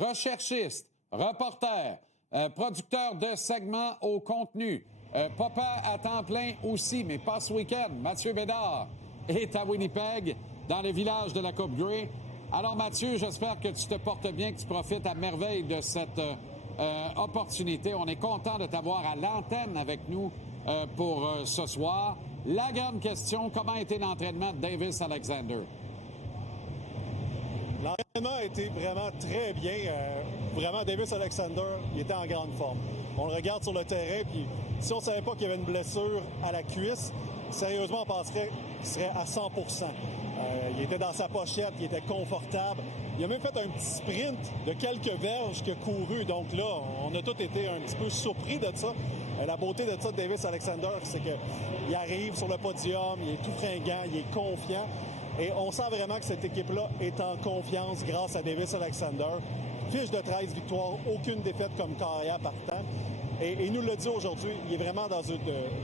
recherchiste, reporter, producteur de segments au contenu, papa à temps plein aussi, mais pas ce week-end. Mathieu Bédard est à Winnipeg, dans le village de la Coupe Grey. Alors Mathieu, j'espère que tu te portes bien, que tu profites à merveille de cette opportunité. On est content de t'avoir à l'antenne avec nous pour ce soir. La grande question, comment a été l'entraînement de Davis Alexander? L'entraînement a été vraiment très bien. Vraiment, Davis Alexander, il était en grande forme. On le regarde sur le terrain, puis si on ne savait pas qu'il y avait une blessure à la cuisse, sérieusement, on penserait qu'il serait à 100 %. Il était dans sa pochette, il était confortable. Il a même fait un petit sprint de quelques verges qu'il a couru. Donc là, on a tous été un petit peu surpris de ça. La beauté de ça de Davis Alexander, c'est qu'il arrive sur le podium, il est tout fringant, il est confiant. Et on sent vraiment que cette équipe-là est en confiance grâce à Davis Alexander. Fiche de 13 victoires, aucune défaite comme carrière partant. Et il nous l'a dit aujourd'hui, il est vraiment dans une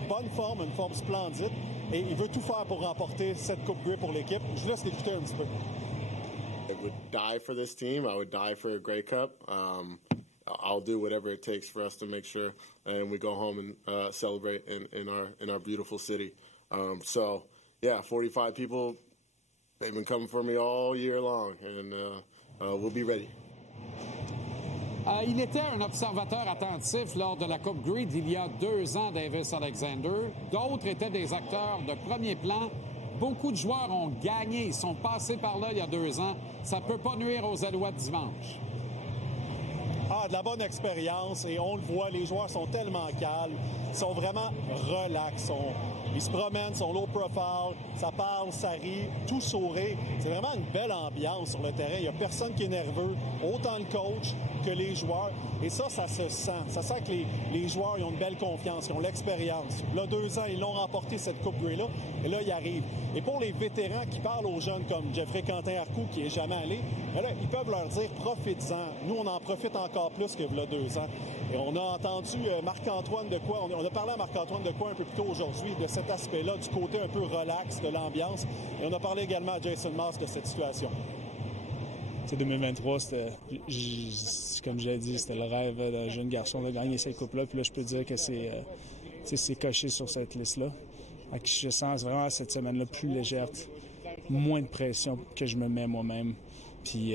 bonne forme, une forme splendide. Et il veut tout faire pour remporter cette Coupe Grey pour l'équipe. Je vous laisse l'écouter un petit peu. I would die for this team. I would die for a Grey Cup. I'll do whatever it takes for us to make sure and we go home and celebrate in our beautiful city. So, yeah, 45 people, they've been coming for me all year long, and we'll be ready. Il était un observateur attentif lors de la Coupe Grey d'il y a 2 ans, Davis Alexander. D'autres étaient des acteurs de premier plan. Beaucoup de joueurs ont gagné. Ils sont passés par là il y a 2 ans. Ça ne peut pas nuire aux Alouettes dimanche. De la bonne expérience. Et on le voit, les joueurs sont tellement calmes. Ils sont vraiment relax. Ils se promènent, sont low profile. Ça parle, ça rit, tout sourit. C'est vraiment une belle ambiance sur le terrain. Il n'y a personne qui est nerveux. Autant le coach que les joueurs. Et ça se sent. Ça sent que les joueurs ils ont une belle confiance, ils ont l'expérience. Là, 2 ans, ils l'ont remporté, cette Coupe Grey-là. Et là, ils arrivent. Et pour les vétérans qui parlent aux jeunes comme Jeffrey Quentin-Arcou, qui n'est jamais allé, bien là, ils peuvent leur dire, profitez-en. Nous, on en profite encore plus que là 2 ans. Et on a entendu Marc-Antoine Dequoy, on a parlé à Marc-Antoine Dequoy un peu plus tôt aujourd'hui de cet aspect-là, du côté un peu relax de l'ambiance. Et on a parlé également à Jason Maas de cette situation. 2023, comme j'ai dit, c'était le rêve d'un jeune garçon de gagner cette coupe-là. Puis là, je peux dire que c'est coché sur cette liste-là. Je sens vraiment cette semaine-là plus légère, moins de pression que je me mets moi-même. Puis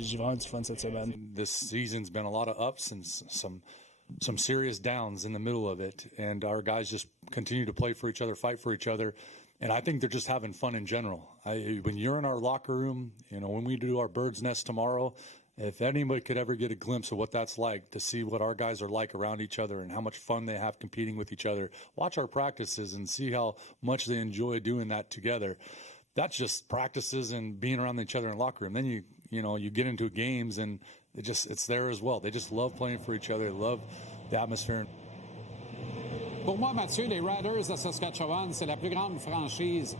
j'ai vraiment du fun cette semaine. This season's been a lot of ups and some serious downs in the middle of it. And our guys just continue to play for each other, fight for each other. And I think they're just having fun in general. When you're in our locker room, when we do our bird's nest tomorrow, if anybody could ever get a glimpse of what that's like, to see what our guys are like around each other and how much fun they have competing with each other, watch our practices and see how much they enjoy doing that together. That's just practices and being around each other in the locker room. Then you get into games and it's there as well. They just love playing for each other, love the atmosphere. Pour moi, Mathieu, les Riders de Saskatchewan, c'est la plus grande franchise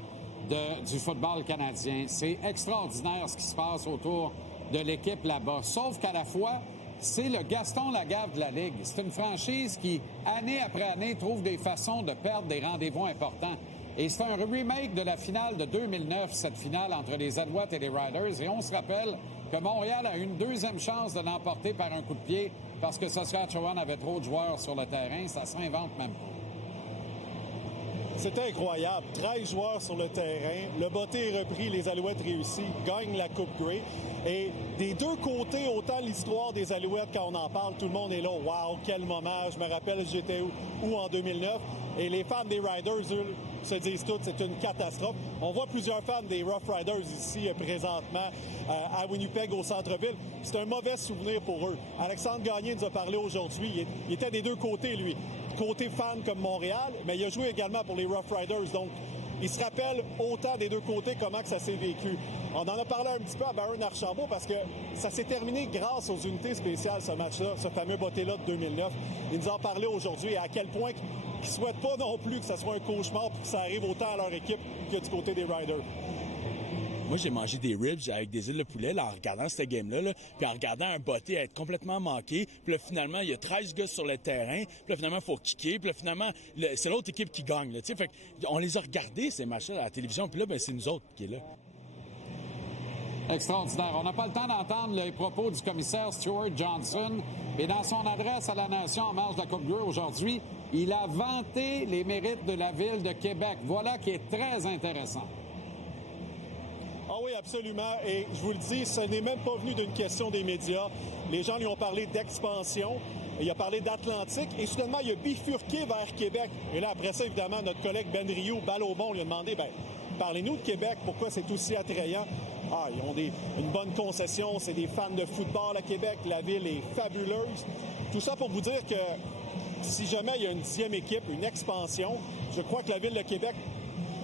du football canadien. C'est extraordinaire ce qui se passe autour de l'équipe là-bas. Sauf qu'à la fois, c'est le Gaston Lagaffe de la Ligue. C'est une franchise qui, année après année, trouve des façons de perdre des rendez-vous importants. Et c'est un remake de la finale de 2009, cette finale entre les Alouettes et les Riders. Et on se rappelle que Montréal a eu une 2e chance de l'emporter par un coup de pied parce que Saskatchewan avait trop de joueurs sur le terrain. Ça s'invente même pas. C'était incroyable. 13 joueurs sur le terrain. Le botté est repris, les Alouettes réussissent, gagnent la Coupe Grey. Et des deux côtés, autant l'histoire des Alouettes, quand on en parle, tout le monde est là. Wow, quel moment! Je me rappelle, j'étais où en 2009. Et les fans des Riders, eux, se disent tous, c'est une catastrophe. On voit plusieurs fans des Rough Riders ici présentement à Winnipeg, au centre-ville. C'est un mauvais souvenir pour eux. Alexandre Gagné nous a parlé aujourd'hui. Il était des deux côtés, lui. Côté fan comme Montréal, mais il a joué également pour les Rough Riders. Donc, il se rappelle autant des deux côtés comment que ça s'est vécu. On en a parlé un petit peu à Baron Archambault parce que ça s'est terminé grâce aux unités spéciales, ce match-là, ce fameux botté-là de 2009. Il nous en parlait aujourd'hui et à quel point qu'ils ne souhaitent pas non plus que ça soit un cauchemar pour que ça arrive autant à leur équipe que du côté des Riders. Moi, j'ai mangé des ribs avec des ailes de poulet là, en regardant cette game-là, là, puis en regardant un botté être complètement manqué. Puis là, finalement, il y a 13 gars sur le terrain. Puis là, finalement, il faut kicker. Puis là, finalement, c'est l'autre équipe qui gagne. Là, fait on les a regardés, ces matchs-là, à la télévision. Puis là, ben, c'est nous autres qui est là. Extraordinaire. On n'a pas le temps d'entendre les propos du commissaire Stuart Johnson. Et dans son adresse à la Nation en marge de la Coupe Grey aujourd'hui, il a vanté les mérites de la Ville de Québec. Voilà qui est très intéressant. Ah oui, absolument. Et je vous le dis, ce n'est même pas venu d'une question des médias. Les gens lui ont parlé d'expansion. Il a parlé d'Atlantique et soudainement, il a bifurqué vers Québec. Et là, après ça, évidemment, notre collègue Ben Rioux, balle au bon, lui a demandé, parlez-nous de Québec, pourquoi c'est aussi attrayant? Ah, ils ont une bonne concession, c'est des fans de football à Québec, la ville est fabuleuse. Tout ça pour vous dire que si jamais il y a une 10e équipe, une expansion, je crois que la ville de Québec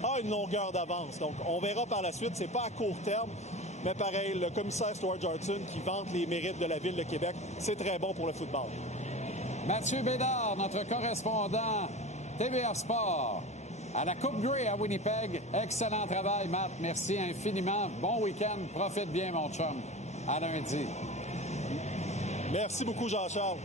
a une longueur d'avance. Donc, on verra par la suite, c'est pas à court terme, mais pareil, le commissaire Stuart Johnson qui vante les mérites de la ville de Québec, c'est très bon pour le football. Mathieu Bédard, notre correspondant TVA Sport, à la Coupe Grey à Winnipeg. Excellent travail, Matt. Merci infiniment. Bon week-end. Profite bien, mon chum. À lundi. Merci beaucoup, Jean-Charles.